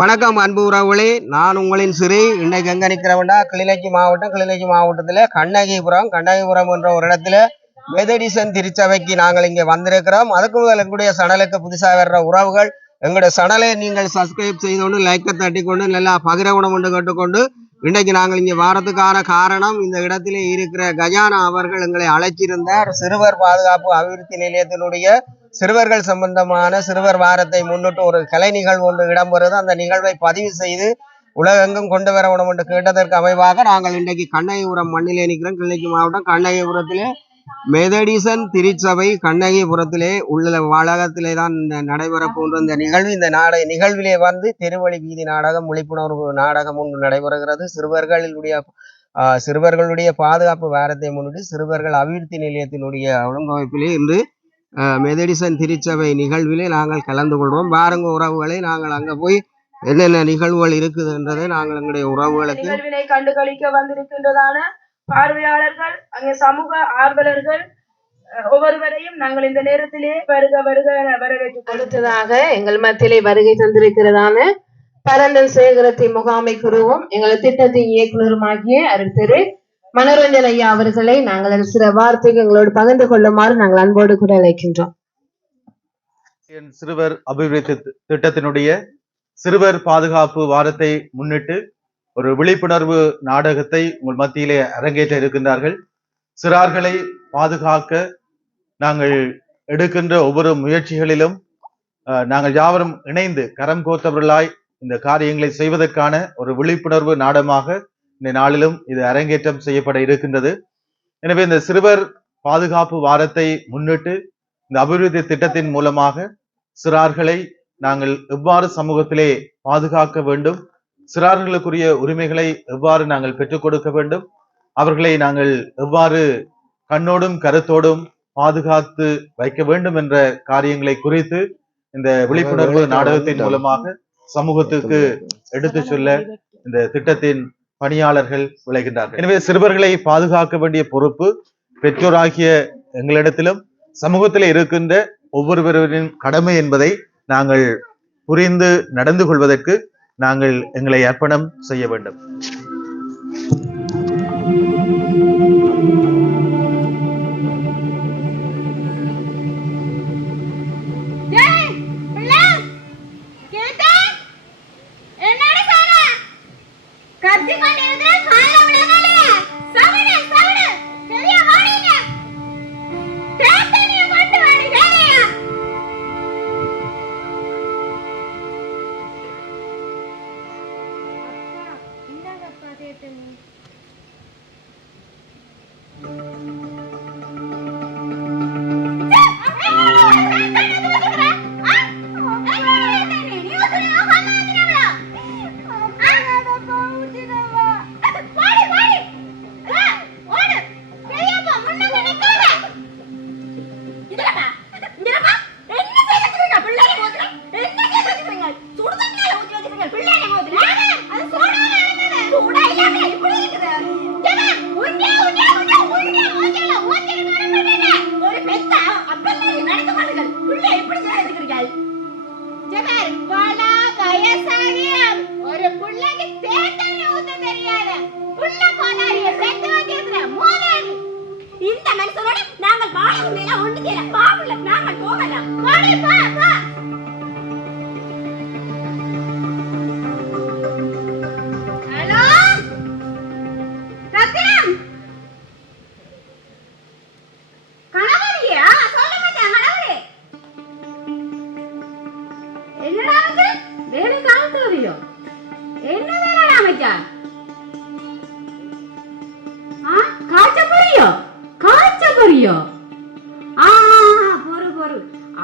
வணக்கம் அன்பு உறவுகளே, நான் உங்களின் சிறி. இன்னைக்கு எங்க நிற்கிறவண்டா கிளிநொச்சி மாவட்டத்தில் கண்ணகிபுரம் என்ற ஒரு இடத்துல மெதடிசன் திருச்சபைக்கு நாங்கள் இங்கே வந்திருக்கிறோம். அதுக்கு முதல் எங்களுடைய சடலுக்கு புதுசாக வர்ற உறவுகள் எங்களுடைய சடலை நீங்கள் சப்ஸ்கிரைப் செய்தோண்டு லைக்கை தட்டிக்கொண்டு நல்லா பகிரகுணம் கொண்டு கேட்டுக்கொண்டு இன்னைக்கு நாங்கள் இங்கே வாரத்துக்கான காரணம், இந்த இடத்திலே இருக்கிற கஜானா அவர்கள் எங்களை அழைச்சிருந்தார். சிறுவர் பாதுகாப்பு அபிவிருத்தி நிலையத்தினுடைய சிறுவர்கள் சம்பந்தமான சிறுவர் வாரத்தை முன்னிட்டு ஒரு கலை நிகழ்வு ஒன்று இடம்பெறுது. அந்த நிகழ்வை பதிவு செய்து உலகெங்கும் கொண்டு வர வேண்டும் என்று கேட்டதற்கு அமைவாக நாங்கள் இன்றைக்கு கண்ணகிபுரம் மண்ணிலே நிற்கிறோம். கிளிநொச்சி மாவட்டம் கண்ணகிபுரத்திலே மெதடிசன் திருச்சபை கண்ணகிபுரத்திலே உள்ள வளாகத்திலே தான் நடைபெற போன்ற இந்த நிகழ்வு. இந்த நிகழ்விலே வந்து தெருவழி வீதி நாடகம், விழிப்புணர்வு நாடகம் ஒன்று நடைபெறுகிறது. சிறுவர்களுடைய பாதுகாப்பு வாரத்தை முன்னிட்டு சிறுவர்கள் அபிவிருத்தி நிலையத்தினுடைய ஒழுங்கமைப்பிலே இன்று மெதடிசன் திருச்சபை நிகழ்விலே நாங்கள் கலந்து கொள்வோம். பாருங்க உறவுகளை, நாங்கள் அங்கே போய் என்னென்ன நிகழ்வுகள் இருக்குதுன்றதை நாங்கள் எங்களுடைய உறவுகளுக்கு கண்டுகளிக்க வந்திருக்கின்றதான பார்வையாளர்கள், அங்கே சமூக ஆர்வலர்கள் ஒவ்வொருவரையும் நாங்கள் இந்த நேரத்திலே வரவேற்று அடுத்ததாக எங்கள் மத்தியிலே வருகை தந்திருக்கிறதான பரந்தன் சேகரத்தை முகாமை குருவும் எங்கள் திட்டத்தின் இயக்குநருமாகிய அருள் திரு மனோரஞ்சன் ஐயா அவர்களை நாங்கள் சில வார்த்தைக்கு எங்களோடு பகிர்ந்து கொள்ளுமாறு நாங்கள் அன்போடு கூட அழைக்கின்றோம். சிறுவர் அபிவிருத்தி திட்டத்தினுடைய சிறுவர் பாதுகாப்பு வாரத்தை முன்னிட்டு ஒரு விழிப்புணர்வு நாடகத்தை உங்கள் மத்தியிலே அரங்கேற்ற இருக்கின்றார்கள். சிறார்களை பாதுகாக்க நாங்கள் எடுக்கின்ற ஒவ்வொரு முயற்சிகளிலும் நாங்கள் யாவரும் இணைந்து கரம் கோர்த்தவர்களாய் இந்த காரியங்களை செய்வதற்கான ஒரு விழிப்புணர்வு நாடகமாக இந்த நாளிலும் இது அரங்கேற்றம் செய்யப்பட இருக்கின்றது. எனவே இந்த சிறுவர் பாதுகாப்பு வாரத்தை முன்னிட்டு இந்த அபிவிருத்தி திட்டத்தின் மூலமாக சிறார்களை நாங்கள் எவ்வாறு சமூகத்திலே பாதுகாக்க வேண்டும், சிறார்களுக்குரிய உரிமைகளை எவ்வாறு நாங்கள் பெற்றுக் கொடுக்க வேண்டும், அவர்களை நாங்கள் எவ்வாறு கண்ணோடும் கருத்தோடும் பாதுகாத்து வைக்க வேண்டும் என்ற காரியங்களை குறித்து இந்த விழிப்புணர்வு நாடகத்தின் மூலமாக சமூகத்துக்கு எடுத்து சொல்ல இந்த திட்டத்தின் பணியாளர்கள் விளைகின்றார்கள். எனவே சிறுவர்களை பாதுகாக்க வேண்டிய பொறுப்பு பெற்றோராகிய எங்களிடத்திலும் சமூகத்தில் இருக்கின்ற ஒவ்வொருவரின் கடமை என்பதை நாங்கள் புரிந்து நடந்து கொள்வதற்கு நாங்கள் எங்களை அர்ப்பணம் செய்ய வேண்டும்.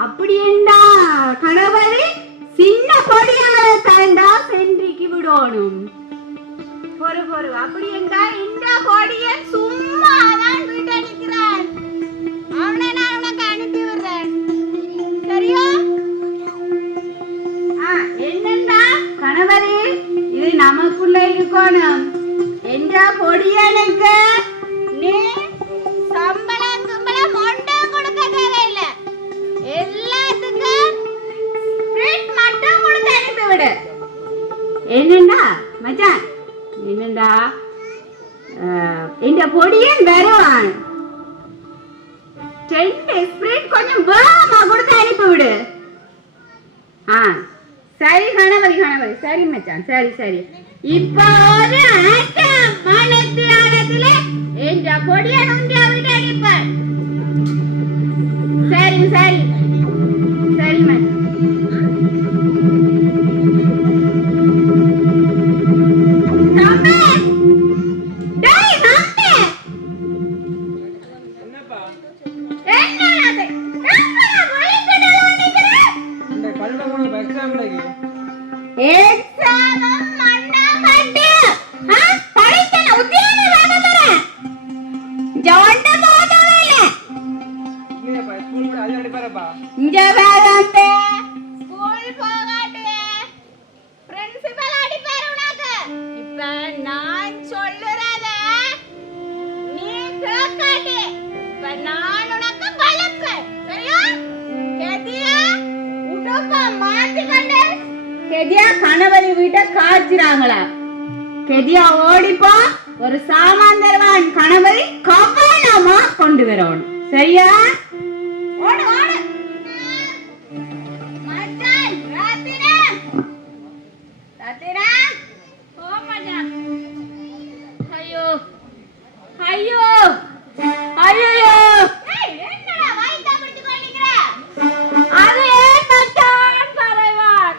அப்படி என்றா கணவரே சின்ன பொடியால தாண்டா சென்றிக்கு விடணும். பொறு அப்படி என்றா இந்த பொடியன் சும்மா தான் வீட்டை நிற்கிறான். அவனை நான் உனக்கு அனுப்பி விடுறேன், சரியா? என்னண்டா கணவரே, இது நமக்குள்ள இருக்கணும் என்ற பொடியனுக்கு நீ சம்பளம் ஒன்றும் கொடுக்க தேவையில்லை. எல்லாத்துக்கும் மட்டும் கொடுத்து அனுப்பிவிடு. தான் வருவான். 10 ஸ்பிரிட் கொஞ்சம் வேகமா கொடுத்து அனுப்பி விடு. சரி கணவரி கணவரி, சரி மச்சான், சரி சரி. இப்ப ஒரு மனத்தியானத்துல என்ற பொடிய நுண்டியா விட்டு அடிப்பார். சரி சரி சரி மச்சான். கணவரி வீட்டை காய்ச்சிராங்களா? கெதியா ஓடிப்பா, ஒரு சாமான் தருவான். கணவரி கவனமா கொண்டு வரணும். சரியா? ஓடு ஓடு. மச்சான் ராத்திரா ராத்திரா ஓ மச்சான். ஐயோ ஐயோ ஐயோ, என்னடா வாய்தா பிடிச்சு கொள்ளிக்கிற? அது ஏன் மச்சான் பரவான்.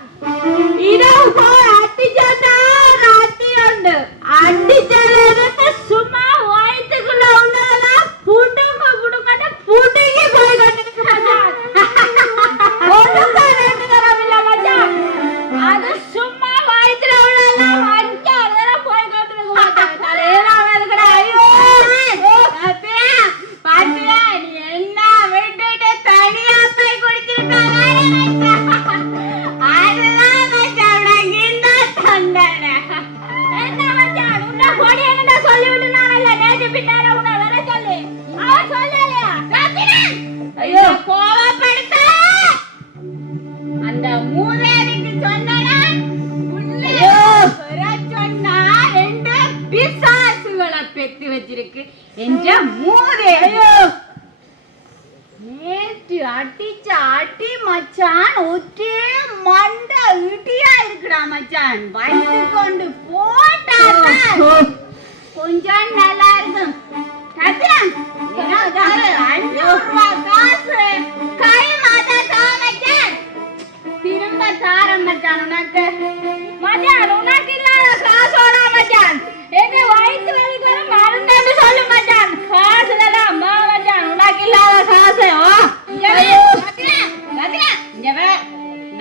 இதோ போய் அடிச்சதா ராத்தி உண்டு. அடிச்சதுக்கு சும்மா வயிற்றுக்குள்ள உள்ளதெல்லாம் புடுங்க புடுங்கட்ட புடுங்கி போய் கொண்டிருக்கு மச்சான். ஒழுங்கா ரெண்டு தரம் இல்ல மச்சான். அது சும்மா வயிற்றுல உள்ளதெல்லாம் அடிச்சா போய் கொண்டிருக்கு மச்சான். தலையெல்லாம் வேறுக்கடா. ஐயோ பாத்தியா பாத்தியா, நீ என்ன விட்டுட்டு தனியா போய் குடிச்சிருக்காங்க. அதெல்லாம் மச்சான் உனக்கு இந்த தண்டனை. என்ன மச்சான் உன்னை பொடி என்னடா சொல்லிவிட்டு நானல்ல நேற்று பின்னால உன்னை வர சொல்லி அவன் சொல்லலையா? ஐயோ கோவப்படுத்த அந்த மூதேவிக்கு சொன்னா உள்ளே வர சொன்னா ரெண்டு பிசாசுகளை பெத்து வச்சிருக்கு என்ற மூதே. ஐயோ நேற்று அடிச்ச அடி மச்சான் ஒற்றே மண்ட இடியா இருக்குடா மச்சான். வயிற்று கொண்டு போட்டா கொஞ்சம் நல்லா இருக்கும். சத்தியம் 500 ரூபாய் காசு கை மாத்த மச்சான். திரும்ப தாரம் மச்சான் உனக்கு. மச்சான் உனக்கு இல்லாத காசோட மச்சான் என்ன வயிற்று வலிக்கு வர மருந்துன்னு சொல்லு மச்சான். காசுல தான் மச்சான் உனக்கு இல்லாத காசு.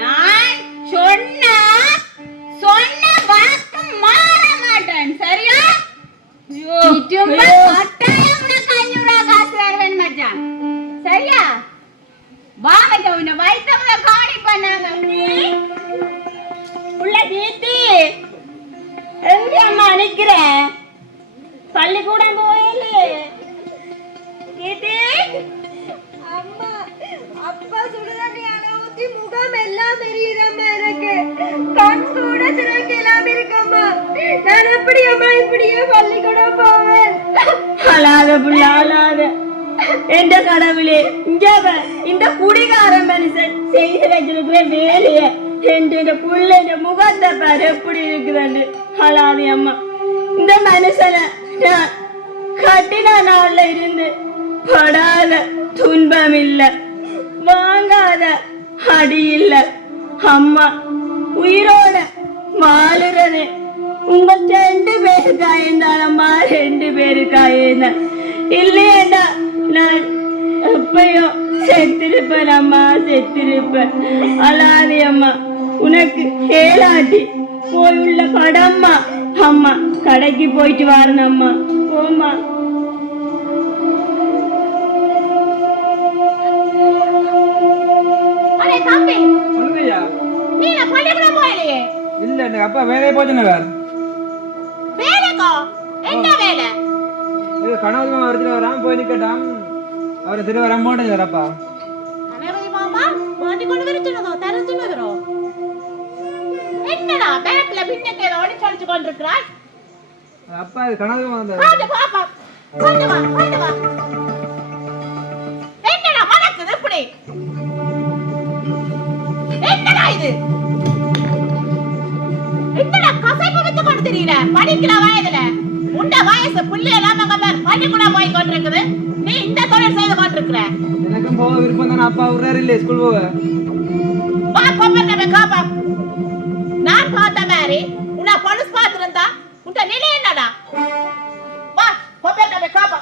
நான் சொன்ன வாக்கு மாற மாட்டேன். சரியா? கட்டாயம் உனக்கு 500 ரூபாய் காசு தருவேன் மச்சான். சரியா? வா மச்சான், உன்னை வயிற்று காணி பண்ணாங்க. உள்ள கீர்த்தி எங்க அம்மா நிக்கிற? பள்ளிக்கூடம் போயிலே கீர்த்தி. அம்மா அப்பா சுடுதண்ணியால ஊத்தி முகம் எல்லாம் எரியுதம்மா. எனக்கு கண் கூட திறக்கலாம் இருக்கம்மா. நான் எப்படி அம்மா இப்படியே பள்ளிக்கூடம் போவேன்? அழாத புள்ள அழாத. எந்த கடவுளே, இந்த குடிகார மனுஷன் செய்து வச்சிருக்கிற வேலைய என்ற புள்ள முகத்தை பாரு எப்படி இருக்குதுன்னு. அழாதே அம்மா. இந்த மனுஷனை நான் கட்டின நாள்ல இருந்து படாத துன்பம் இல்ல, வாங்காத அடி இல்ல. அம்மா உயிரோட வாழுறது உங்க 2 பேருக்காயந்தான் அம்மா. 2 பேருக்காயந்தான். இல்லையேண்டா நான் எப்பயோ செத்திருப்பேன் அம்மா, செத்திருப்பேன். அழாதே அம்மா. உனக்கு கேளாட்டி போய் உள்ள கடம்மா. அம்மா கடைக்கு போயிட்டு வரணும் அம்மா. போம்மா. இல்ல அப்பா வேலையை போச்சுன்னு கனவு வருது வராம போய் நிக்கட்டாம். அவரை திரு வர மாட்டேங்கிறப்பா. என்னடா பேப்ல பின்னக்கே ஓடி சொல்லிட்டு கொண்டிருக்கிறாய்? அப்பா இது கனவு வந்தது. கொண்டு வா கொண்டு வா. என்னடா மனக்குது இப்படி? என்னடா இது? என்னடா கசைப்பு வச்சு கொண்டு தெரியல? படிக்கிற வயதுல உண்ட வயசு புள்ளி எல்லாம் பள்ளிக்கூடம் போய் கொண்டிருக்குது. நீ இந்த தொழில் செய்து கொண்டிருக்கிற. எனக்கும் போக விருப்பம் தானே, அப்பா விடுறாரு இல்லையே ஸ்கூல் போக. வா கொப்பரை காப்பா. நான் பார்த்த மாதிரி உன்னை பொலிஸ் பார்த்திருந்தா உன்ட நிலை என்னடா? வா கொப்பரை காப்பா.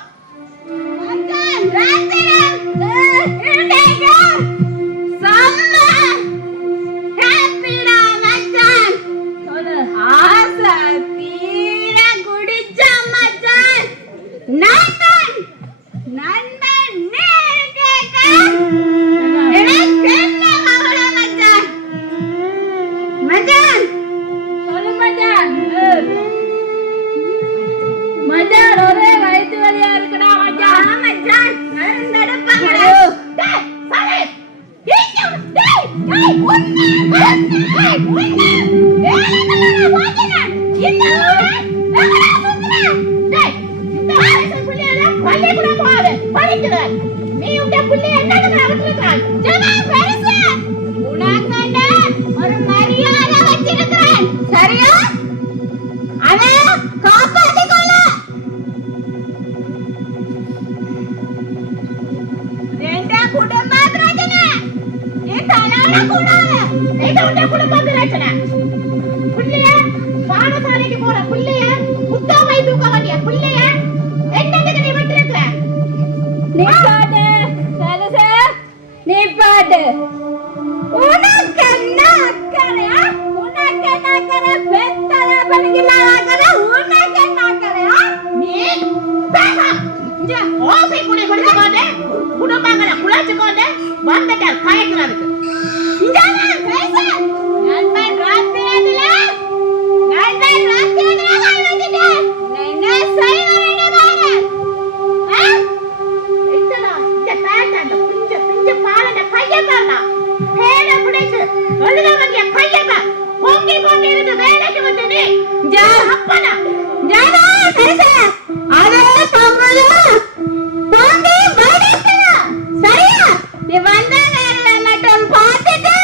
நீ உங்க புள்ளி என்ன ஒரு மரியாதை வச்சிருக்கிறேன். சரியா? அதை காப்பாற்றிக்கொள்ள. ரெண்டா குடும்ப பிரச்சனை. நீ தலாட கூடாது. இது உங்க குடும்ப பிரச்சனை. புள்ளிய பாடசாலைக்கு போற புள்ளிய முத்தாமை தூக்க வேண்டிய புள்ளிய என்னதுக்கு நீ விட்டுருக்கிற? நீ பாடு சலசே, நீ பாடு. உனக்கு என்ன அக்கறையா? உனக்கு என்ன அக்கறை? பெத்தல படிக்கலாக்கற உனக்கு என்ன அக்கறையா? நீ பேச இங்க ஓசை குடி குடிச்சுக்கோண்டே குடும்பங்களை குழைச்சுக்கோண்டே வந்துட்டார் கயக்கிறதுக்கு. இங்க பேச நண்பன் ராத்திரியில காய் வச்சுட்டு என்ன செய்வீங்க? என்னடா இந்த பேட்டாண்ட பிஞ்ச பாலண்ட கையக்காரனா பேட பிடிச்சு எழுத வேண்டிய கையக்கா பொங்கி பொங்கி இருந்து வேலைக்கு வந்து நீ அப்பனா ஜானா பேச அதே தமிழ் பொங்கி படிக்கல. சரியா? நீ வந்த நேரம் மட்டும் பார்த்துட்டு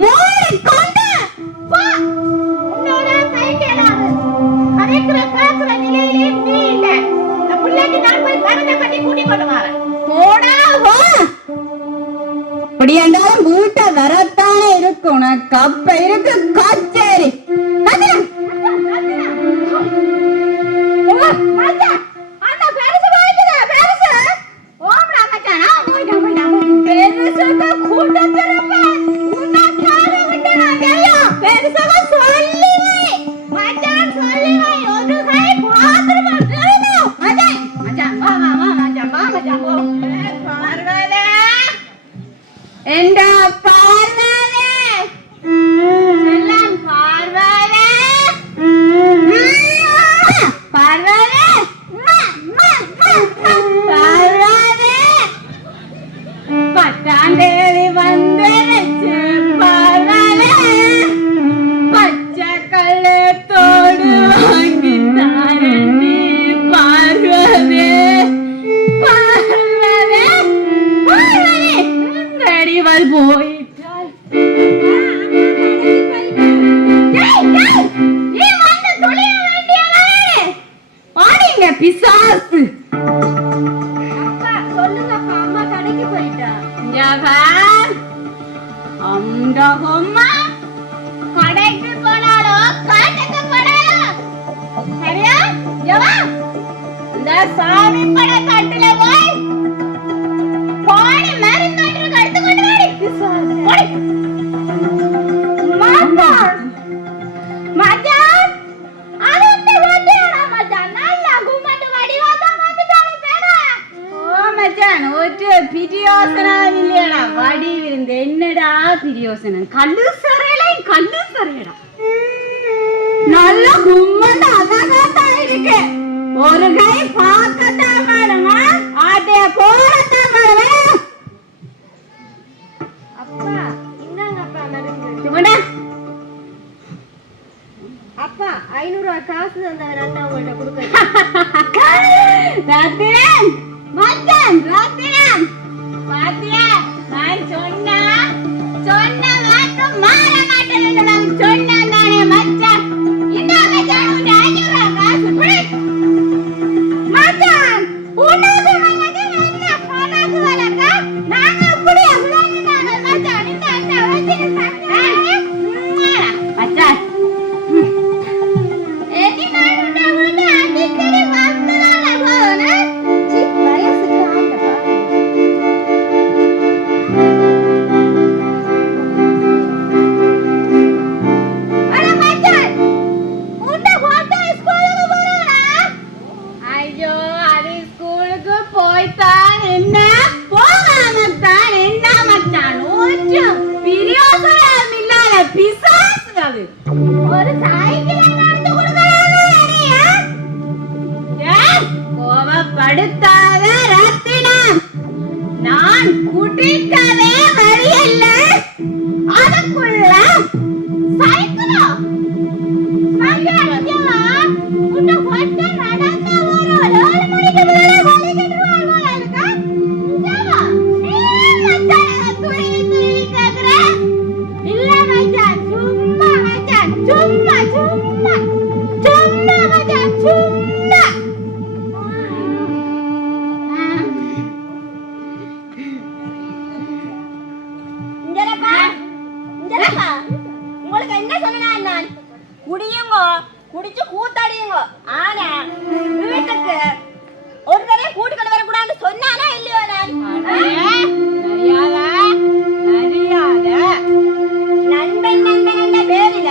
மூடி கொண்டு போ. உன்னோட கைக்கேடாது கதைக்குற காக்குற நிலையிலே நீ இல்ல. இந்த பிள்ளைக்கு நான் போய் மருந்தை கட்டி கூட்டி கொண்டு வரேன். போடா வா. அப்படி என்றாலும் வீட்டை வரத்தானே இருக்கும். உனக்கு அப்ப இருக்கு கச்சேரி. பிசாசு. அப்பா சொல்லுங்கப்பா, அம்மா கடைக்கு போயிட்டா. அந்த அம்மா கடைக்கு போனாலும் காட்டுக்கு போனாலும் சரியா? எவா இந்த சாமி பட காட்டுல போய் பாடி மருந்து எடுத்து கொண்டு வாடி. மச்சான் மச்சான் அது இந்த வாட்டியாடா மச்சான். நல்லா கும்மட்டு வடிவாதா வந்துட்டானே பேடா. ஓ மச்சான், ஒரு பிரியோசனம் இல்லையடா. வடி விருந்து என்னடா பிரியோசனம்? கல்லு சரையடா. நல்ல கும்மட்டு அழகாத்தான் இருக்கு. ஒரு கை பார்க்கத்தான் வேணுங்க, ஆட்டைய போடத்தான் வேணும். அப்பா இந்தாங்கப்பா மருந்து. சுமடா, அப்பா 500 ரூபாய் காசு தந்தவர் அண்ணா உங்கள்ட்ட கொடுக்க. ரத்தினம் மச்சான் ரத்தினம் பாத்தியா நான் சொன்னா வாக்கு மாற மாட்டேன்னு நான் சொன்னேன் தானே மச்சான் இந்த மச்சான் உன்னை 500 காசு பிடி மச்சான் உனக்கு வழக்கு என்ன கணக்கு வழக்கா நாங்க இப்படி அவ்வளவு நாங்க மச்சான் இந்த வச்சு மச்சான் ஏடி நான் உன்னை விட்டு அடிக்கடி வந்ததால போனேன் சி வயசுக்கு ஆண்டப்பா அட மச்சான் உன்னை போட்டா ஸ்கூலுக்கு போறடா ஐயோ அது ஸ்கூலுக்கு போய்தான் என்ன போகாமத்தான் என்ன மச்சான் ஒரு பிரியோசனம் இல்லாத பிசாசு அது ஒரு சைக்கிள் நடந்து கொடுக்கறானே கோபப்படுத்தாத ரத்தினம் நான் குடிக்கவே வழியல்ல அதுக்குள்ள சைக்கிளா உங்களுக்கு என்ன சொன்னா நான் குடியுங்க குடிச்சு கூத்தாடியுங்க ஆனா வீட்டுக்கு ஒரு தடவை கூட்டிக்கிட்டு வரக்கூடாதுன்னு சொன்னானா இல்லையோ நண்பன் என்ற பேரில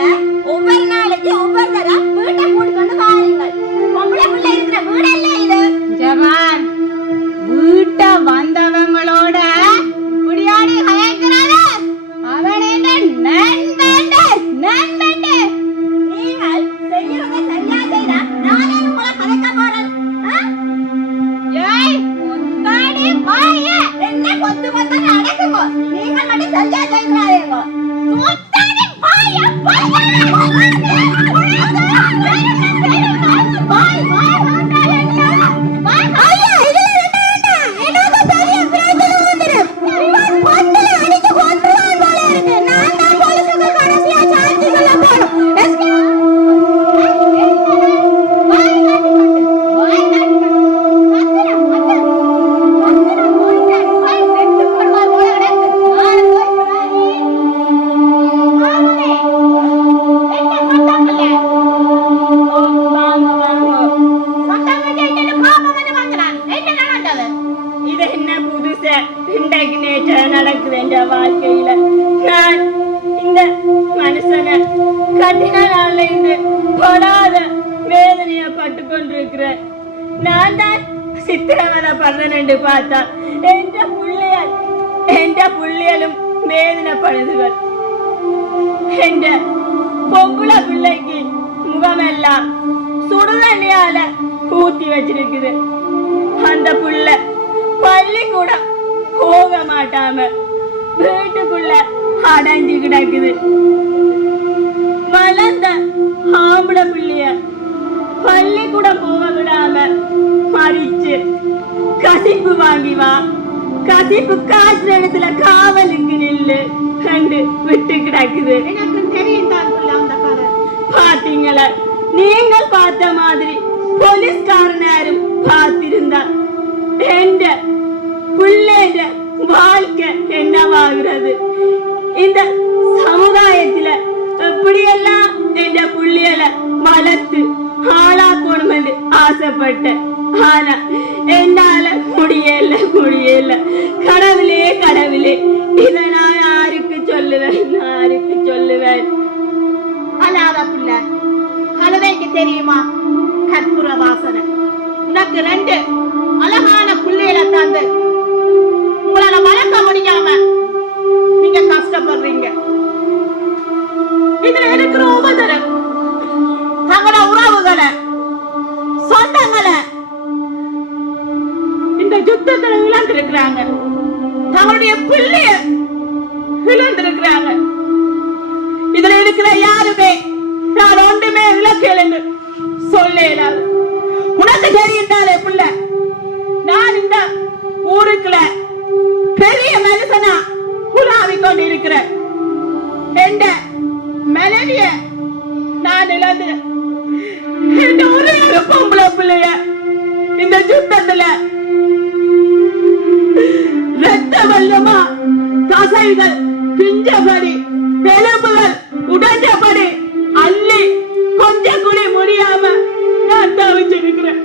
ஒவ்வொரு நாளைக்கு ஒவ்வொரு தரம் வீட்டை கூட்டிக்கொண்டு வாருங்கள் பொம்பளை பிள்ளை இருக்கிற வீடல்ல இது ஜவான் வீட்டை வந்தவங்களோட குடியாடி கயக்கிறான அவன் என்ன நண்பன் நீங்கள் செய்யறதை சரியா செய்தா நானே உங்களை கலைக்க போறேன் ஏய் கொத்தாடி வாய என்ன கொத்து கொத்து நடக்குங்க நீங்கள் மட்டும் சரியா செய்யறாதீங்க கொத்தாடி வாய நடக்குது என்ற வாழ்க்கையில நான் இந்த மனுஷனை கட்டின நாள்ல இருந்து படாத வேதனைய பட்டு கொண்டிருக்கிறேன் நான் தான் சித்திரவதை பண்றேன்னு பார்த்தா என்ற புள்ளியலும் வேதனைப்படுதுகள் என்ற பொம்பளை பிள்ளைக்கு முகமெல்லாம் சுடுதண்ணியால ஊத்தி வச்சிருக்குது அந்த புள்ள பள்ளிக்கூடம் போக மாட்டாம வீட்டுக்குள்ள அடைஞ்சு கிடக்குது வளர்ந்த ஆம்பளை பிள்ளைய பள்ளிக்கூடம் போக விடாம மறிச்சு கசிப்பு வாங்கி வா கசிப்பு காசு இடத்துல காவலுக்கு நில்லு கண்டு விட்டு கிடக்குது எனக்கு தெரியும் பாத்தீங்களா நீங்கள் பார்த்த மாதிரி போலீஸ்காரன் யாரும் பார்த்திருந்தா என்ற பிள்ளைன்ற வாழ்க்கை என்னவாகிறது இந்த சமுதாயத்துல எப்படியெல்லாம் என்ற பிள்ளைகளை வளர்த்து ஆளாக்கணும் என்று ஆசைப்பட்டேன் ஆனா என்னால முடியல கடவுளே இதை நான் யாருக்கு சொல்லுவேன் அழாத பிள்ளை கழுதைக்கு தெரியுமா கற்பூர வாசனை உனக்கு 2 அழகான பிள்ளைகளை தந்து உங்களால வளர்க்க முடியாம நீங்க கஷ்டப்படுறீங்க இதுல இருக்கிற உபதரம் தங்களோட உறவுகளை சொந்தங்களை இந்த யுத்தத்துல இழந்திருக்கிறாங்க தங்களுடைய பிள்ளைய இழந்திருக்கிறாங்க இதுல இருக்கிற யாருமே நான் ஒன்றுமே இழக்கல என்று சொல்ல உனக்கு தெரியுந்தாலே பிள்ளை நான் இந்த ஊருக்குள்ள பெரிய மனுஷனா குலாவி கொண்டு இருக்கிறேன். என்ற மனைவிய நான் இழந்து என்ற ஒரே ஒரு பொம்பளை பிள்ளைய இந்த யுத்தத்துல ரத்த வெள்ளமா தசைகள் பிஞ்சபடி எலும்புகள் உடைஞ்சபடி அள்ளி கொஞ்சம் கூட முடியாம நான் தவிச்சிருக்கிறேன்.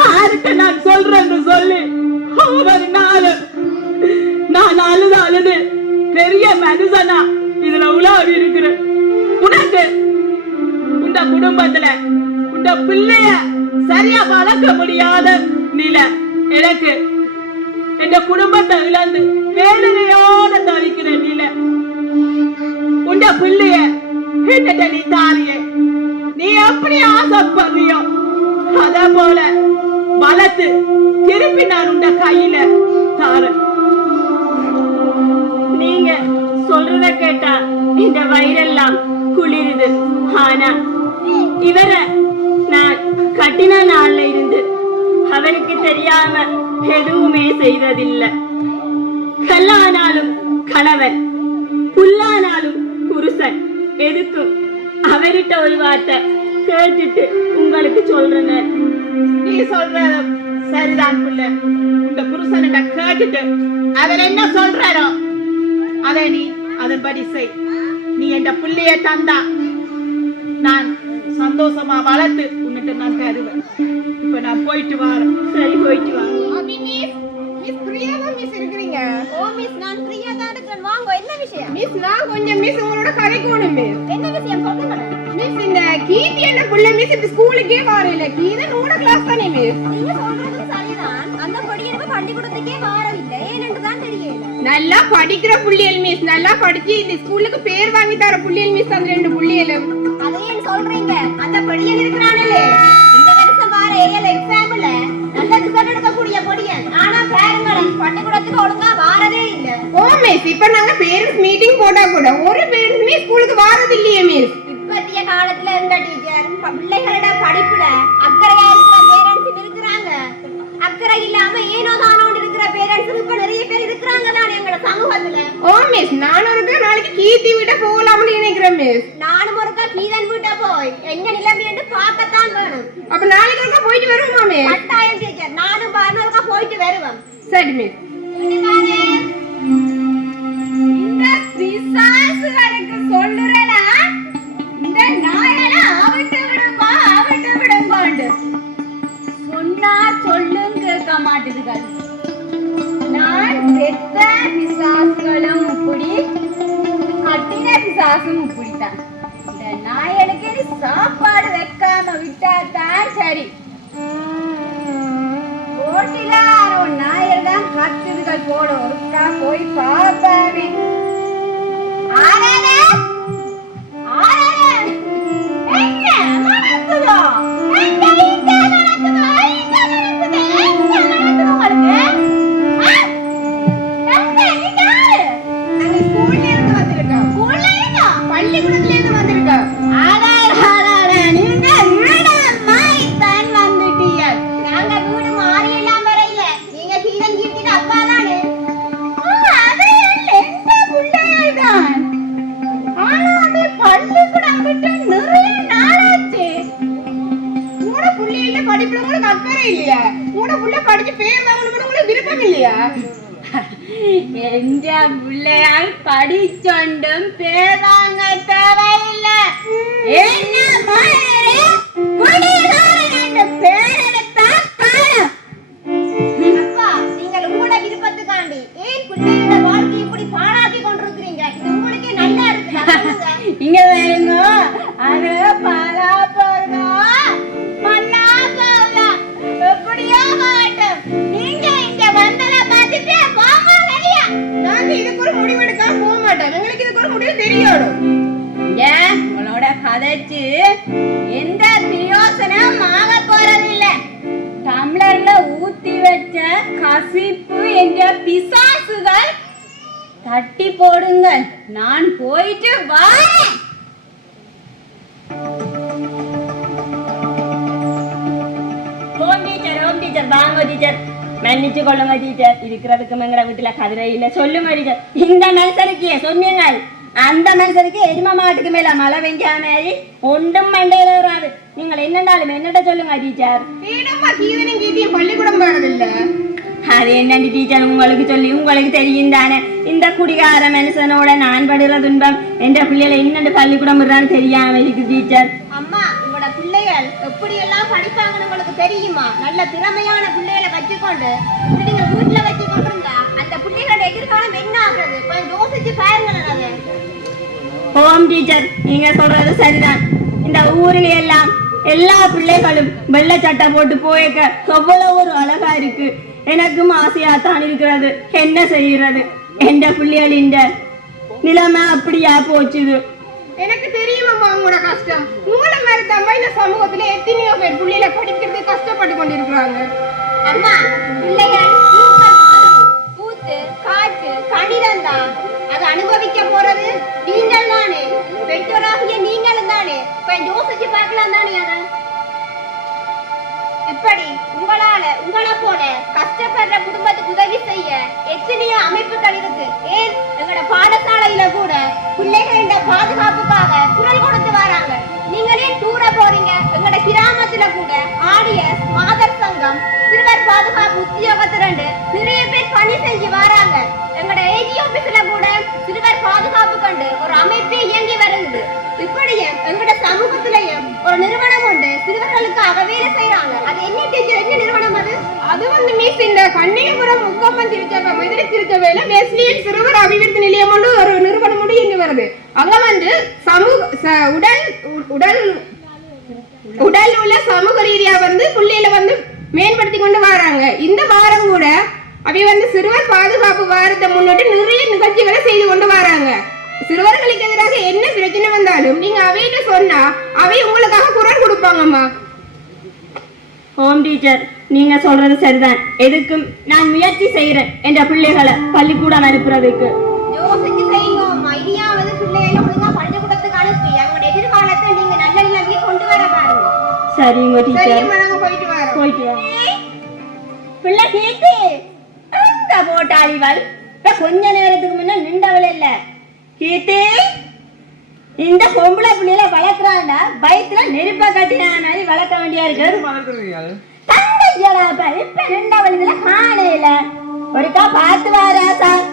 யாருக்கு நான் சொல்றேன்னு சொல்லி ஒவ்வொரு நாளும் நான் அழுது பெரிய மனுஷனா இதுல உலாவி இருக்கிறேன். உனக்கு உண்ட குடும்பத்துல உண்ட பிள்ளைய சரியா வளர்க்க முடியாத நிலை எனக்கு என் குடும்பத்தை இழந்து வேதனையோட தவிக்கிற நிலை. உண்ட பிள்ளைய என்னட்ட நீ தாரியே, நீ எப்படி ஆசைப்படுறியோ அதே போல வளர்த்து திருப்பி நான் உண்ட கையில தாரேன். நீங்க சொல்றத கேட்டா இந்த வயிறெல்லாம் குளிருது. ஆனா இவரை நான் கட்டின நாள்ல இருந்து அவருக்கு தெரியாம எதுவுமே செய்வதில்லை. கல்லானாலும் கணவன், புல்லானாலும் புருஷன். எதுக்கும் அவர்கிட்ட ஒரு வார்த்தை கேட்டுட்டு உங்களுக்கு சொல்றேங்க. நீ சொல்றத சரிதான் பிள்ளை. இந்த புருஷன்கிட்ட கேட்டுட்டு அவர் என்ன சொல்றாரோ அதை நீ அதன்படி செய். நீ என் பிள்ளைய தந்தா நான் சந்தோஷமா வளர்த்து உன்னிட்டு நான் தருவேன். இப்ப நான் போயிட்டு வரேன். சரி, போயிட்டு வரேன். மிஸ் பிரியா தான் மிஸ் இருக்கிறீங்க. ஓ மிஸ், நான் பிரியா தான் இருக்கேன். வாங்க, என்ன விஷயம்? மிஸ் நான் கொஞ்சம் மிஸ் உங்களோட கதைக்கணும் மிஸ். என்ன விஷயம் சொல்லுங்க. மிஸ் இந்த கீர்த்தி என்ன புள்ள மிஸ் இந்த ஸ்கூலுக்கே வரல. கீதை நோட கிளாஸ் தானே மிஸ். நீங்க சொல்றது சரிதான். அந்த படிக்கிறவ பள்ளிக்கூடத்துக்கே வரவில்லை. ஏனென்று தான் தெரியல. நல்லா படிக்கிற புள்ளியல் மிஸ், நல்லா படிச்சு இந்த ஸ்கூலுக்கு பேர் வாங்கி தர புள்ளியல் மிஸ். அந்த 2 புள்ளியலும் அதையும் சொல்றீங்க. அந்த படியன் இருக்கிறானே இந்த வருஷம் வார ஏஎல் எக்ஸாம்ல நல்ல ரிசல்ட் எடுக்கக்கூடிய படியன். ஆனா பாருங்களேன், பள்ளிக்கூடத்துக்கு ஒழுங்கா வாரதே இல்ல. ஓ மிஸ், இப்ப நாங்க பேரண்ட்ஸ் மீட்டிங் போட்டா கூட ஒரு பேரண்ட்ஸுமே ஸ்கூலுக்கு வாரது இல்லையே மிஸ். இப்பத்திய காலத்துல இருந்த டீச்சர் பிள்ளைகளோட படிப்புல அக்கறையா இருக்கிற பேரண்ட்ஸ் இருக்கிறாங்க. அக்கறை இல்லாம ஏனோ தானோன்னு இருக்கிற பேரண்ட்ஸ் இப்ப நிறைய பேர் இருக்கிறாங்க தான் எங்களோட சமூகத்துல. ஓ மிஸ், நானும் ஒருக்கா நாளைக்கு கீர்த்தி வீட்டை போகலாம்னு நினைக்கிறேன் மிஸ். நானும் ஒருக்கா கீதன் வீட்டை போய் என்ன நிலைமை என்று பார்க்கத்தான் வேணும். அப்ப நாளைக்கு ஒருக்கா போயிட்டு வருவோமா மிஸ்? கட்டாயம் டீச்சர், நானும் ஒருக்கா போயிட்டு வருவேன். சரி மிஸ். இந்த பிசாசுகளுக்கு சொல்லுறேனா, இந்த நாயெல்லாம் அவிட்டு விடுங்கோண்டு சொன்னா சொல்லும் கேட்க மாட்டேதுகள். நான் பெத்த பிசாசுகளும் இப்படி, கட்டின பிசாசும் இப்படித்தான். இந்த நாயனுக்கு சாப்பாடு வைக்காம விட்டாதான் சரி. போட்டில நாயர் தான் கத்துதுகள் போட. ஒருக்கா போய் பாப்பாவே. பள்ளிக்கூடத்துல இருந்து வந்திருக்கோம். நாங்க வீடு மாறி எல்லாம் வரையில. நீங்க கீதன் கீர்த்தின் அப்பா தானே? பள்ளிக்கூடம் விட்டு நிறைய நாளாச்சு. கூட புள்ளையில படிப்புல உங்களுக்கு அக்கறை இல்லையா? கூட புள்ள படிச்சு பேர் வாங்கணும்னு உங்களுக்கு விருப்பம் இல்லையா? எந்த பிள்ளையால் படிச்சொண்டும் பேராங்க தேவையில்லை. என்ன மாதிரி குடிகாரன் என்ற பேரெடுத்தா காலம். அப்பா, நீங்கள் உங்களோட விருப்பத்துக்காண்டி ஏன் பிள்ளையோட வாழ்க்கை இப்படி பாழாக்கி கொண்டிருக்கிறீங்க? இது உங்களுக்கே நல்லா இருக்கு. இங்க வேணுங்க, அது பாலா போறதா மண்ணா போறதா எப்படியோ மாட்டோம். நீங்க இங்க வந்ததை பார்த்துட்டு போங்க வெளியா. நாங்க இதுக்கு ஒரு முடிவு எடுக்காம போக மாட்டோம். எங்களுக்கு இதுக்கு ஒரு முடிவு தெரியணும். ஏன் உங்களோட கதைச்சு எந்த பிரயோசனம் ஆக போறதில்ல. டம்ளர்ல ஊத்தி வச்ச கசிப்பு என்ற பிசாசுகள் தட்டி போடுங்கள். நான் போயிட்டு வரேன். வாங்க டீச்சர், மன்னிச்சு கொள்ளுங்க டீச்சர். இருக்கிறதுக்கு எங்கட வீட்டுல கதிரை இல்ல. சொல்லுங்க டீச்சர், இந்த மனுஷனுக்கு சொன்னீங்க, அந்த மனுஷனுக்கு எரும மாட்டுக்கு மேல மழை பெஞ்சா மாதிரி ஒன்றும் மண்டையில வராது. நீங்கள் என்னண்டாலும் என்னட்ட சொல்லுங்க டீச்சர். பள்ளிக்கூடம் போறதில்ல. அது என்னண்டு டீச்சர் உங்களுக்கு சொல்லி உங்களுக்கு தெரியும் தானே, இந்த குடிகார மனுஷனோட நான் படுற துன்பம் என்ற பிள்ளைகளை என்னண்டு பள்ளிக்கூடம் விடுறான்னு தெரியாம இருக்கு டீச்சர். அம்மா, உங்களோட பிள்ளைகள் எப்படி எல்லாம் படிப்பாங்கன்னு உங்களுக்கு தெரியுமா? நல்ல திறமையான பிள்ளைகளை வச்சுக்கொண்டு நீங்க வீட்டுல வச்சு கொண்டிருந்தா அந்த பிள்ளைகளோட எதிர்காலம் என்ன ஆகுறது? கொஞ்சம் யோசிச்சு பாருங்களேன். அதை ஓம் டீச்சர், நீங்க சொல்றது சரிதான். இந்த ஊரில் எல்லாம் எல்லா பிள்ளைகளும் வெள்ளை சட்டை போட்டு போயக்க எவ்வளவு ஒரு அழகா இருக்கு. எனக்கும் ஆசையாத்தான் இருக்கிறது. என்ன செய்யறது? எந்த பிள்ளைகளின் நிலைமை அப்படியா போச்சுது. எனக்கு தெரியுமாம்மா உங்களோட கஷ்டம். உங்களை மாதிரி தான் இந்த சமூகத்துல எத்தனையோ பேர் பிள்ளைகளை படிக்கிறது கஷ்டப்பட்டு கொண்டிருக்கிறாங்க. அம்மா, பிள்ளைகள் பூத்து காற்று கணிதம் தான். அதை அனுபவிக்க போறது நீங்கள் தானே, பெற்றோராகிய நீங்களும் தானே. கொஞ்சம் யோசிச்சு பார்க்கலாம் தானே. அதை இப்படி உங்களை போல கஷ்டப்படுற குடும்பத்துக்கு உதவி செய்ய எத்தனையோ அமைப்புகள் இருக்கு. ஏன் எங்களோட பாடசாலையில கூட பிள்ளைகளோட பாதுகாப்புக்காக குரல் கொடுத்து வராங்க. நீங்களே டூர போறீங்க. எங்களோட கிராமத்துல கூட ஆடியஸ், மாதர் சங்கம், சிறுவர் பாதுகாப்பு உத்தியோகத்திரண்டு நிறைய பேர் பணி செஞ்சு வராங்க. எங்களோட ஏஜி ஆபீஸ்ல கூட சிறுவர் பாதுகாப்பு கண்டு ஒரு அமைப்பே இயங்கி வருது. இப்படியே எங்களோட சமூகத்திலேயும் ஒரு நிறுவனம் உண்டு, சிறுவர்களுக்காக வேலை செய்யறாங்க. அது என்ன டீச்சர், என்ன நிறுவனம் அது? அது வந்து மிஸ் இந்த கன்னியபுரம் முக்கம்மன் திருச்சபை மதுரை திருச்சபையில வெஸ்லியன் சிறுவர் அபிவிருத்தி நிலையம் ஒரு நிறுவனம் இங்க வருது. அங்க வந்து உடல் உள்ள சமூக ரீதியா வந்து புள்ளியில வந்து மேம்படுத்தி கொண்டு வராங்க. இந்த வாரம் கூட அவை வந்து சிறுவர் பாதுகாப்பு வாரத்தை முன்னிட்டு நிறைய நிகழ்ச்சிகளை செய்து கொண்டு வராங்க. சிறுவர்களுக்கு எதிராக என்ன பிரச்சனை வந்தாலும் நீங்க அவையிட்ட சொன்னா அவை உங்களுக்காக குரல் கொடுப்பாங்கம்மா. ஓம் டீச்சர், நீங்க சொல்றது சரிதான். எதுக்கும் நான் முயற்சி செய்யறேன் என்ற பிள்ளைகளை பள்ளிக்கூடம் அனுப்புறதுக்கு. யோசிச்சு செய்யுங்க அம்மா. இனியாவது பிள்ளைகளை ஒழுங்கா பள்ளிக்கூடத்துக்கு அனுப்பி அவங்களோட எதிர்காலத்தை நீங்க நல்ல நிலைமையை கொண்டு வர பாருங்க. சரிங்க டீச்சர், போயிட்டு வரோம். போயிட்டு வா. பிள்ளை கீர்த்தி, அந்த போட்டாளிவள் கொஞ்ச நேரத்துக்கு முன்ன நின்றவள் இல்ல. கீர்த்தி, இந்த பொம்பளை பிள்ளைல வளர்க்குறாண்டா பயத்துல நெருப்ப கட்டின மாதிரி வளர்க்க வேண்டியா இருக்கு. தங்கச்சியடாப்பா இப்ப நின்றவள் இதுல காணையில ஒருக்கா பார்த்து வாரா சார்.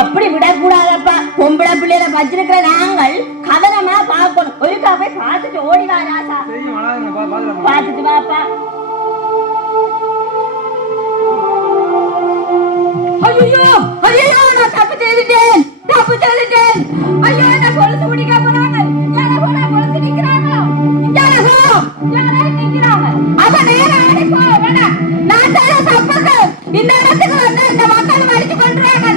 அப்படி விடக்கூடாதப்பா. பொம்பளை பிள்ளைல வச்சிருக்கிற நாங்கள் கவனமா பார்க்கணும். ஒருக்கா போய் பார்த்துட்டு ஓடி வாரா சார். பார்த்துட்டு வாப்பா. ஐயோ ஐயோ, நான் தப்பு செய்துட்டேன். ஐயோ, என்ன கொலுசு பிடிக்க போறாங்க. கொலுசு நிக்கிறாங்க. அப்ப நேரம் அடிப்போ வேணாம். நான் செய்த தப்புக்கு இந்த இடத்துக்கு வந்து இந்த மக்கள் மடிச்சு கொண்டுறாங்க.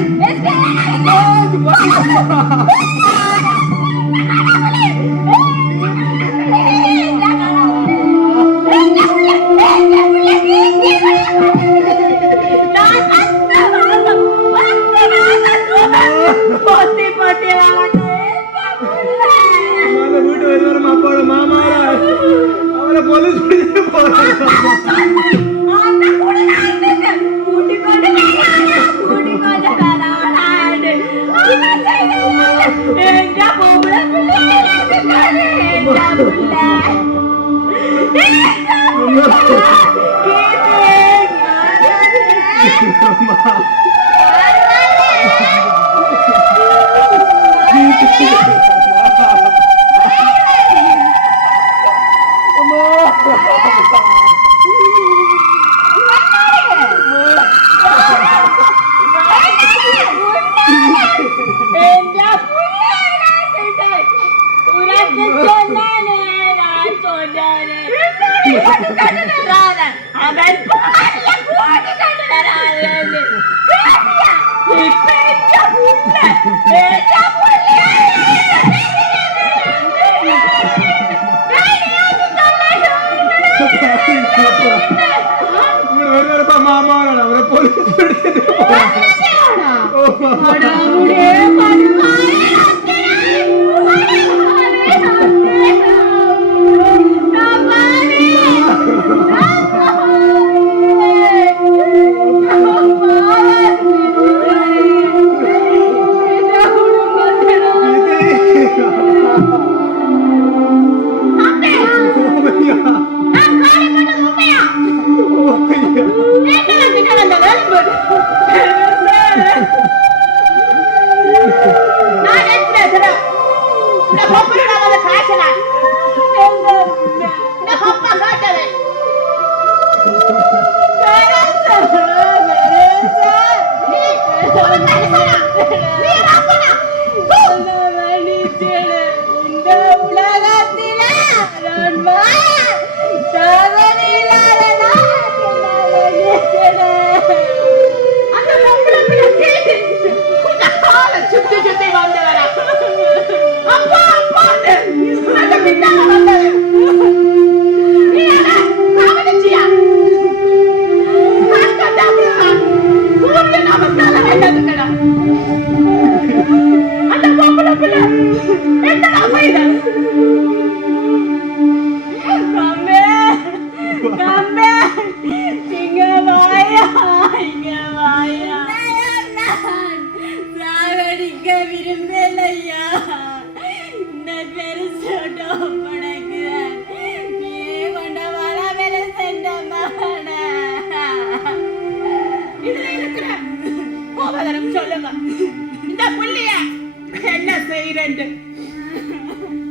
இந்த உலகத்தில நான் அந்த பொம்பளை பிள்ளை கேட்டு உன்னை காலை சுத்தி சுத்தி வந்து வரா. அப்பா அப்பான்னு அந்த பின்னால வந்தது. நீ என்ன கவனிச்சியா? கஷ்டப்பட்டா கூர்ந்து நமஸ்காரம் வேண்டதுக்கடா. அந்த பொம்பளை பிள்ளை என்னடா செய்த? கம்பே கம்பே இங்க வாயா இங்க வாயா சாகடிக்க விரும்பலையா இந்த பெருசோட ஒப்படைக்கிறேன் நீ கொண்ட வளவெல சென்ற மகன இதுல இருக்கிற கோபதரம் சொல்லுங்க. இந்த புள்ளிய என்ன செய்யறேன்?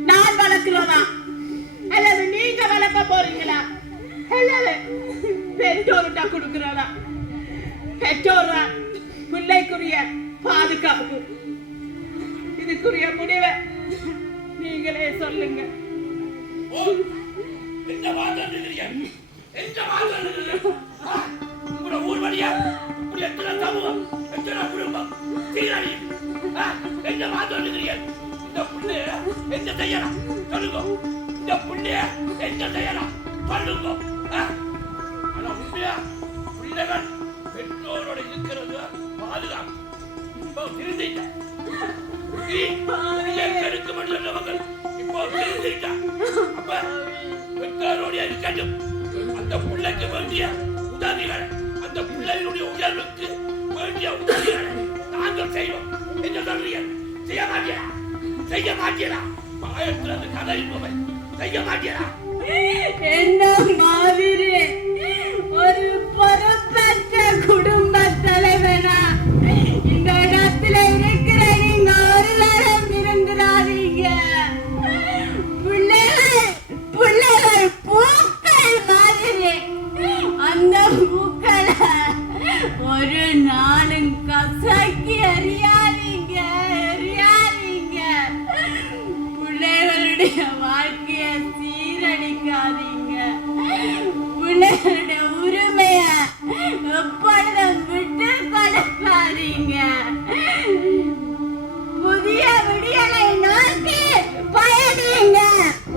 நான் வளர்க்கிறதா அல்லது நீங்க வளர்க்க போறீங்களா அல்லது பெற்றோர்கிட்ட கொடுக்கிறதா? பெற்றோர பிள்ளைக்குரிய பாதுகாப்பு, இதுக்குரிய முடிவை நீங்களே சொல்லுங்க. ஊர் வழியா எத்தனை சமூகம், எத்தனை குடும்பம் சீரழி என்ன மாத்தோடுகிறீர்கள்? இந்த புள்ளைய என்ன செய்யலாம் சொல்லுங்க. இந்த புள்ளைய என்ன செய்யலாம் சொல்லுங்க. ஆனா உண்மையா பிள்ளைகள் பெற்றோரோட இருக்கிறது பாதுகாப்பு. இப்போ திருந்திட்ட பெருக்கும் சொன்னவங்க இப்போ திருந்திட்ட. அப்ப பெற்றோரோட இருக்கட்டும். அந்த பிள்ளைக்கு வேண்டிய உதவிகளை, அந்த பிள்ளைகளுடைய உயர்வுக்கு வேண்டிய உதவிகளை நாங்கள் செய்வோம். என்ன சொல்றீங்க? செய்ய மாட்டீரா? செய்ய மாட்டீரா? பயத்துறது கதை போவை செய்ய மாட்டீரா? என்ன மாதிரி ஒரு பொறுப்பற்ற குடும்ப தலைவனா இந்த இடத்துல இருக்கிற நீங்க ஒரு நேரம் இருந்துடாதீங்க. பிள்ளைகள் பூக்கள் மாதிரி அந்த பூக்களை ஒரு நாளும் கசக்கி எறியாதீங்க. பிள்ளைகளுடைய வாழ்க்கையை சீரழிக்காதீங்க. பிள்ளைகளுடைய உரிமைய எப்பொழுதும் விட்டு கொடுக்காதீங்க. புதிய விடியலை நோக்கி பயணிங்க.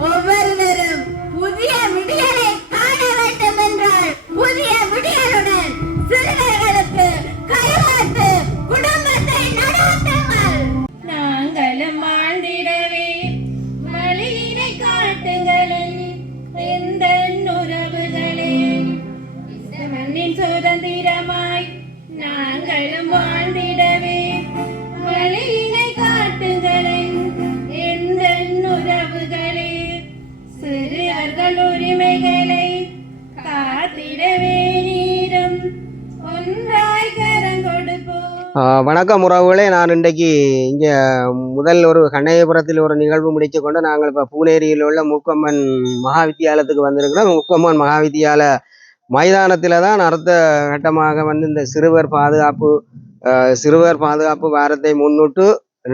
ஒவ்வொருவரும் புதிய விடியலை காண வேண்டும் என்றால் புதிய விடியலுடன் சிறுவர்களுக்கு கைவாட்டு குடும்பத்தை நடத்துங்கள். நாங்களும் வாழ்ந்திடவே வழியினை காட்டுங்களேன். எந்த உறவுகளே இந்த மண்ணின் சுதந்திரமாய் நாங்களும் வாழ்ந்திடவே வழியினை காட்டுங்களேன். எந்த உறவுகளே சிறுவர்கள் உரிமைகளை காத்திடவே நீரும் ஒன்றாய் கரங்கொடுப்போம். வணக்கம் உறவுகளே, நான் இன்றைக்கு இங்கே முதல் ஒரு கண்ணகிபுரத்தில் ஒரு நிகழ்வு முடித்து கொண்டு நாங்கள் இப்போ பூனேரியில் உள்ள முக்கம்மன் மகாவித்தியாலயத்துக்கு வந்திருக்கிறோம். முக்கம்மன் மகாவித்தியால மைதானத்தில் தான் அடுத்த கட்டமாக இந்த சிறுவர் பாதுகாப்பு வாரத்தை முன்னிட்டு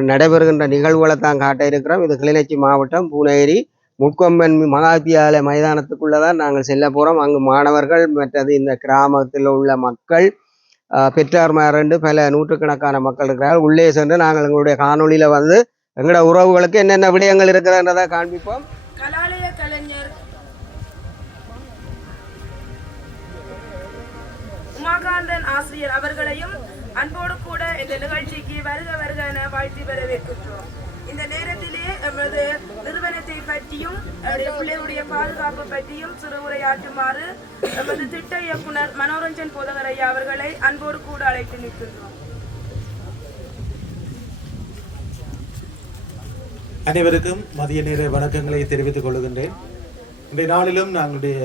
நடைபெறுகின்ற நிகழ்வுகளை தான் காட்ட இருக்கிறோம். இது கிளிநொச்சி மாவட்டம் பூனேரி முக்கம்மன் மகாவித்தியாலய மைதானத்துக்குள்ளதான் நாங்கள் செல்ல போகிறோம். அங்கு மாணவர்கள் மற்றது இந்த கிராமத்தில் உள்ள மக்கள் பெற்றார்மார் என்று பல நூற்றுக்கணக்கான மக்கள் இருக்கிறார்கள். உள்ளே சென்று நாங்கள் எங்களுடைய காணொலியில எங்களோட உறவுகளுக்கு என்னென்ன விடயங்கள் இருக்கிறன்றதை காண்பிப்போம். கலாலய கலைஞர் உமாகாந்தன் ஆசிரியர் அவர்களையும் அன்போடு கூட இந்த நிகழ்ச்சிக்கு வருக வருக என வாழ்த்தி வரவேற்கின்றோம். இந்த நேரத்திலே எமது நிறுவனத்தை பற்றியும் பிள்ளைகளுடைய பாதுகாப்பு பற்றியும் சிறு உரையாற்றுமாறு எமது திட்ட இயக்குனர் மனோரஞ்சன் போதகரையா அவர்களை அன்போடு கூட அழைத்து நிற்கின்றோம். அனைவருக்கும் மதிய நேர வணக்கங்களை தெரிவித்துக் கொள்கின்றேன். இன்றைய நாளிலும் நாங்களுடைய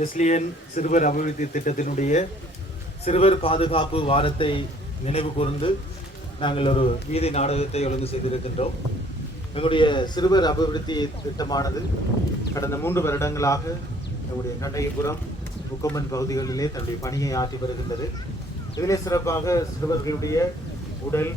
வெஸ்லியன் சிறுவர் அபிவிருத்தி திட்டத்தினுடைய சிறுவர் பாதுகாப்பு வாரத்தை நினைவு கூர்ந்து நாங்கள் ஒரு வீதி நாடகத்தை ஒழுங்கு செய்திருக்கின்றோம். எங்களுடைய சிறுவர் அபிவிருத்தி திட்டமானது கடந்த 3 வருடங்களாக எங்களுடைய கண்ணகிபுரம் முக்கம்மன் பகுதிகளிலே தன்னுடைய பணியை ஆற்றி வருகின்றது. இதிலே சிறப்பாக சிறுவர்களுடைய உடல்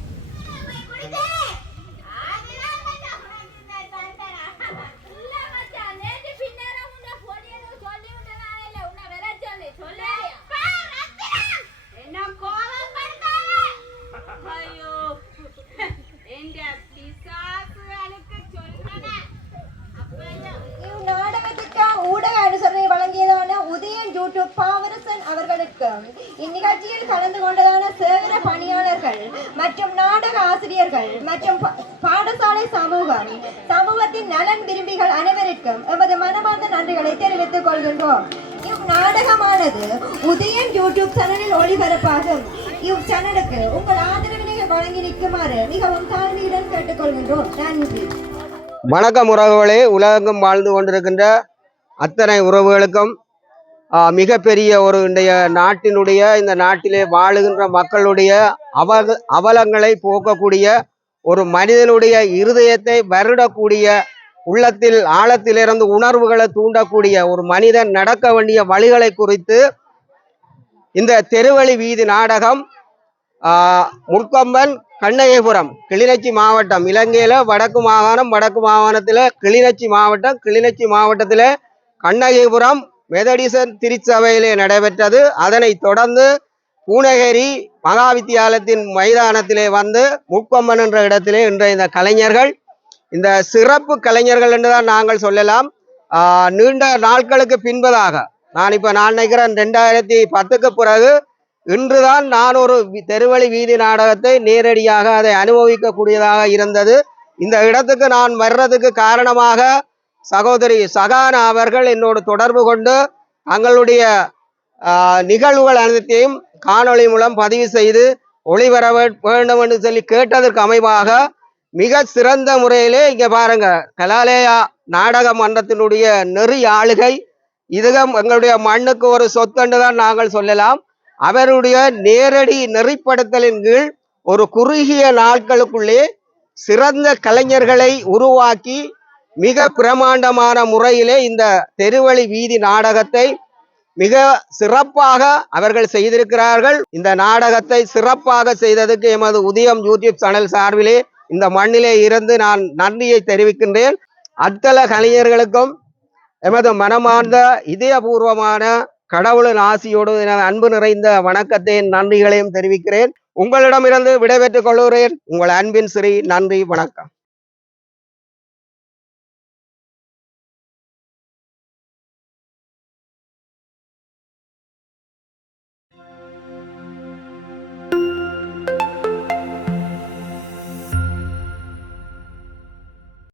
ஊடக அனுசரணை வழங்கியதான உதயன் யூடியூப் பாவரசன் அவர்களுக்கு இந்நிகழ்ச்சியில் கலந்து கொண்டதான சேகர பணியாளர்கள் மற்றும் நாடக ஆசிரியர்கள் மற்றும் பாடசாலை சமூகத்தின் நலன் விரும்பிகள் அனைவருக்கும் எமது மனமார்ந்த நன்றிகளை தெரிவித்துக் கொள்கின்றோம். இவ்நாடகமானது உதயன் யூடியூப் சேனலில் ஒளிபரப்பாகும். இவ்சேனலுக்கு உங்கள் ஆதரவினை வழங்கி நிற்குமாறு மிகவும் தாழ்மையுடன் கேட்டுக்கொள்கின்றோம். நன்றி. வணக்கம் உறவுகளே. உலகெங்கும் வாழ்ந்து கொண்டிருக்கின்ற அத்தனை உறவுகளுக்கும் மிகப்பெரிய ஒரு இன்றைய நாட்டினுடைய இந்த நாட்டிலே வாழுகின்ற மக்களுடைய அவலங்களை போக்கக்கூடிய ஒரு மனிதனுடைய இருதயத்தை வருடக்கூடிய உள்ளத்தில் ஆழத்திலிருந்து உணர்வுகளை தூண்டக்கூடிய ஒரு மனிதன் நடக்க வேண்டிய வழிகளை குறித்து இந்த தெருவழி வீதி நாடகம் முக்கொம்பன் கண்ணகிபுரம் கிளிநொச்சி மாவட்டம், இலங்கையில வடக்கு மாகாணத்துல கிளிநொச்சி மாவட்டத்தில கண்ணகிபுரம் மெதடிசன் திருச்சபையிலே நடைபெற்றது. அதனைத் தொடர்ந்து பூனகிரி மகா வித்தியாலயத்தின் மைதானத்திலே வந்து முக்கொம்பன் என்ற இடத்திலே இன்றைய இந்த கலைஞர்கள், இந்த சிறப்பு கலைஞர்கள் என்றுதான் நாங்கள் சொல்லலாம். நீண்ட நாட்களுக்கு பின்பதாக நான் நினைக்கிறேன் 2010க்கு பிறகு இன்றுதான் நான் ஒரு தெருவழி வீதி நாடகத்தை நேரடியாக அதை அனுபவிக்கக்கூடியதாக இருந்தது. இந்த இடத்துக்கு நான் வர்றதுக்கு காரணமாக சகோதரி சகானா அவர்கள் என்னோடு தொடர்பு கொண்டு தங்களுடைய நிகழ்வுகள் அனைத்தையும் காணொளி மூலம் பதிவு செய்து ஒளிவர வேண்டும் என்று சொல்லி கேட்டதற்கு அமைவாக மிக சிறந்த முறையிலே இங்க பாருங்க, கலாலயா நாடக மன்றத்தினுடைய நெறி ஆளுகை இதுகம் எங்களுடைய மண்ணுக்கு ஒரு சொத்தென்று தான் நாங்கள் சொல்லலாம். அவருடைய நேரடி நெறிப்படுத்தலின் கீழ் ஒரு குறுகிய நாட்களுக்குள்ளே சிறந்த கலைஞர்களை உருவாக்கி மிக பிரமாண்டமான முறையிலே இந்த தெருவழி வீதி நாடகத்தை மிக சிறப்பாக அவர்கள் செய்திருக்கிறார்கள். இந்த நாடகத்தை சிறப்பாக செய்ததுக்கு எமது உதயம் யூடியூப் சேனல் சார்பிலே இந்த மண்ணிலே இருந்து நான் நன்றியை தெரிவிக்கின்றேன். அத்தல கலைஞர்களுக்கும் எமது மனமார்ந்த இதயபூர்வமான கடவுளின் ஆசியோடு அன்பு நிறைந்த வணக்கத்தையும் நன்றிகளையும் தெரிவிக்கிறேன். உங்களிடமிருந்து விடைபெற்றுக் கொள்கிறேன். உங்கள் அன்பின் ஸ்ரீ. நன்றி, வணக்கம்.